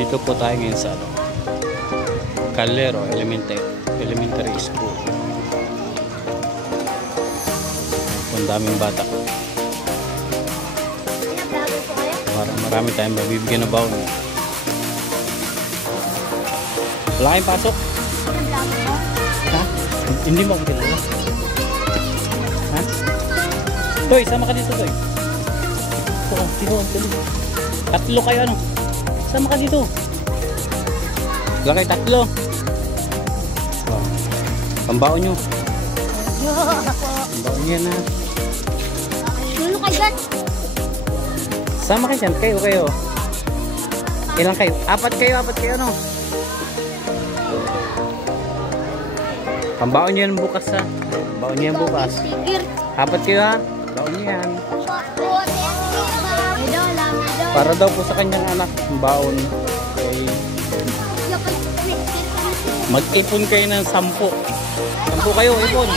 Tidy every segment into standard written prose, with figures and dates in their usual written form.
Dito po tayo ngayon sa Calero Elementary School. Ang daming bata. Marami tayong mabibigyan na baon. Wala kayong pasok? Ha? Hindi mo ako kilala. Ha? Toy, sama ka dito, Toy. Dito. Tatlo kayo, ano? Sama ka dito. Wala kayo tatlo. Wow. Pambaon nyo. Pambaon nyo yan, ha? Nulo ka dyan. Sama kayo dyan. Kayo. Ilang kayo? Apat kayo, no? Pambaon nyo yan bukas, ha? Pambaon nyo yan bukas. Apat kayo, ha? Pambaon nyo yan. Para daw po sa kanyang anak, baon. Okay. Mag-ipon kayo ng 10. 10 kayo, ipon.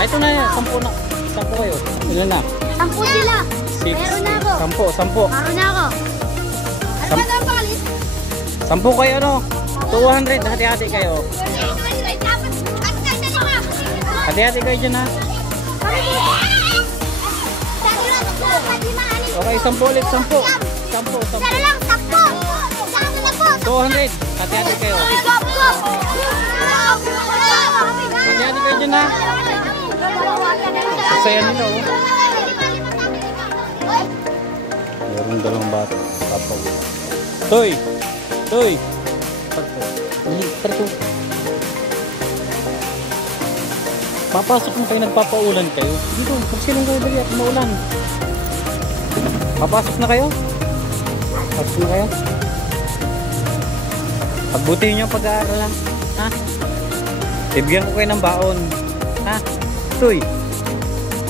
Ay, ito na yan. 10 na. 10 kayo. Ilan na? 10 sila. 6. Meron na ako. 10. Meron na ako. Ano ba daw palit? 10 kayo, no? 200. Hati-hati kayo. Hati-hati kayo dyan, ha? Okay, 10 ulit. 10. 10. Sana lang, 10. Sama na po. 200. Hati-hati kayo. Hati-hati kayo dyan, ha? Sasaya nila, oh. Meron dalawang bata. Papawala. Toy! Parto. Papasok mo kayo, nagpapaulan kayo. Dito, pagsilong kayo dali at maulan. Papasok na kayo? Pasok na kayo? Pagbutihin nyo ang pag-aaral lang. Ha? Bibigyan ko kayo ng baon. Ha? Toy!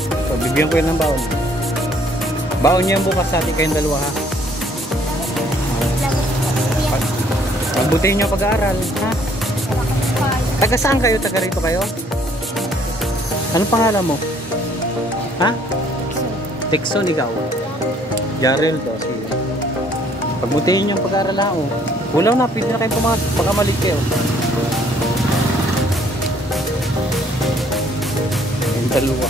So, bibigyan ko kayo ng baon. Baon nyo yung bukas sa atin kayong dalawa, ha? Pagbutihin nyo ang pag-aaral. Ha? Taga saan kayo? Taga rito kayo? Anong pangalan mo? Ha? Texon, ikaw? Jarel to. Sige. Pagbutihin nyo ang pag-aaral, ha? Oh. Wala na, pwede na kayong pumasok. Baka mali kayo. Yung dalawa.